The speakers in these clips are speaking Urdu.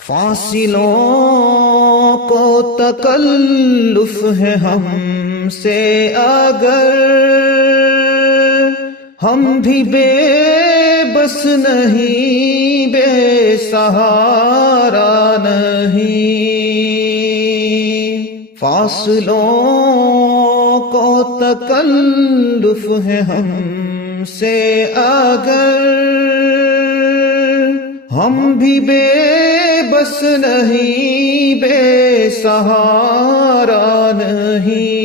فاصلوں کو تکلف ہے ہم سے اگر، ہم بھی بے بس نہیں، بے سہارا نہیں۔ فاصلوں کو تکلف ہے ہم سے اگر، ہم بھی بے بس نہیں، بے سہارا نہیں۔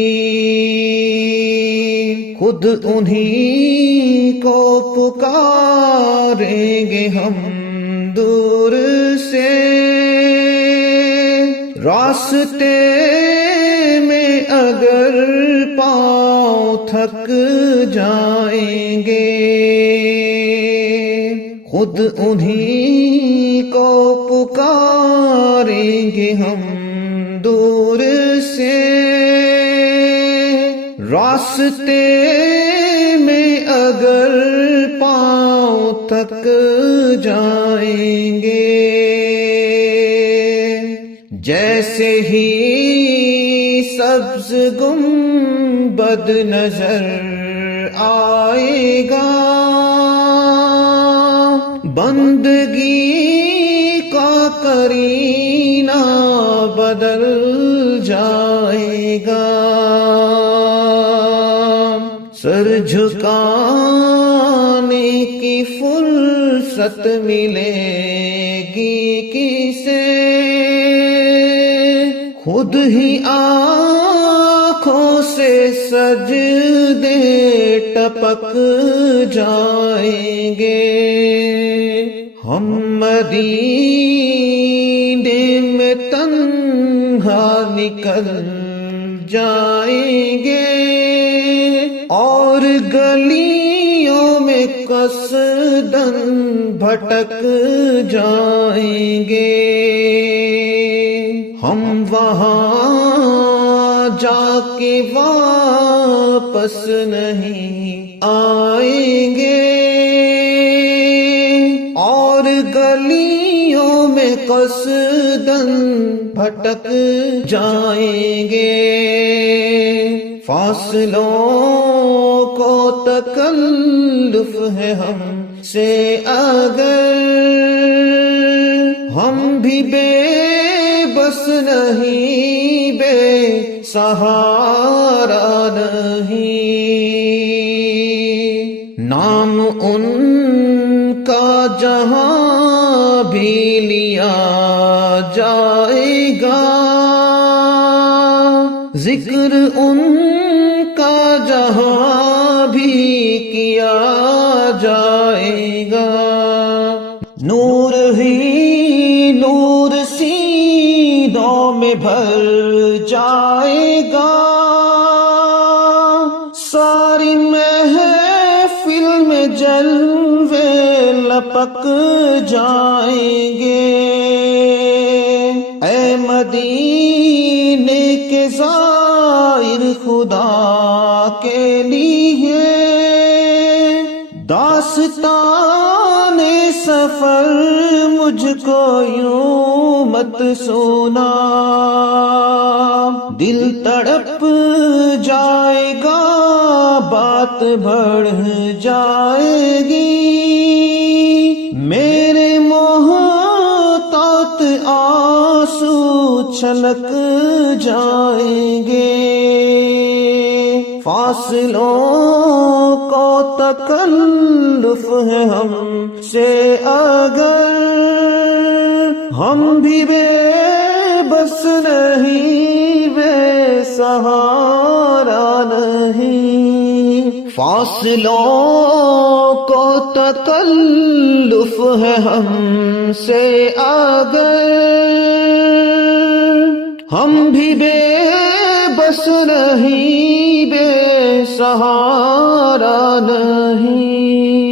خود انہی کو پکاریں گے ہم دور سے، راستے میں اگر پاؤں تھک جائیں گے، خود انہی کو پکاریں گے ہم دور سے، راستے میں اگر پاؤں تھک جائیں گے۔ جیسے ہی سبز گنبد نظر آئے گا، بندگی کا کرینہ بدل جائے گا۔ سر جھکانے کی فرصت ملے گی کسے، خود ہی آنکھوں سے سجدے ٹپک جائیں گے۔ ہم مدینے میں تنہا نکل جائیں گے، اور گلیوں میں قصداً بھٹک جائیں گے۔ ہم وہاں جا کے واپس نہیں آئیں گے، اور گلیوں میں قصداً بھٹک جائیں گے۔ فاصلوں کو تکلف ہے ہم سے اگر، ہم بھی بے بس نہیں، بے سہارا نہیں۔ نام ان کا جہاں بھی لیا جائے گا، ذکر ان کا جہاں بھی کیا جائے گا۔ نور ہی نور سینوں میں بھر جائے گا، ساری محفل میں جلوے لپک جائیں گے۔ اے مدینے کے زائر خدا کے لیے، داستان سفر مجھ کو یوں مت سنا، دل تڑپ جائے گا، بات بڑھ جائے گی، میرے محتاط آنسو چھلک جائیں گے۔ فاصلوں کو تکلف ہے ہم سے اگر، ہم بھی بے بس نہیں، بے سہارا نہیں۔ فاصلوں کو تکلف ہے ہم سے اگر، ہم بھی بے بس نہیں، بے سہارا نہیں۔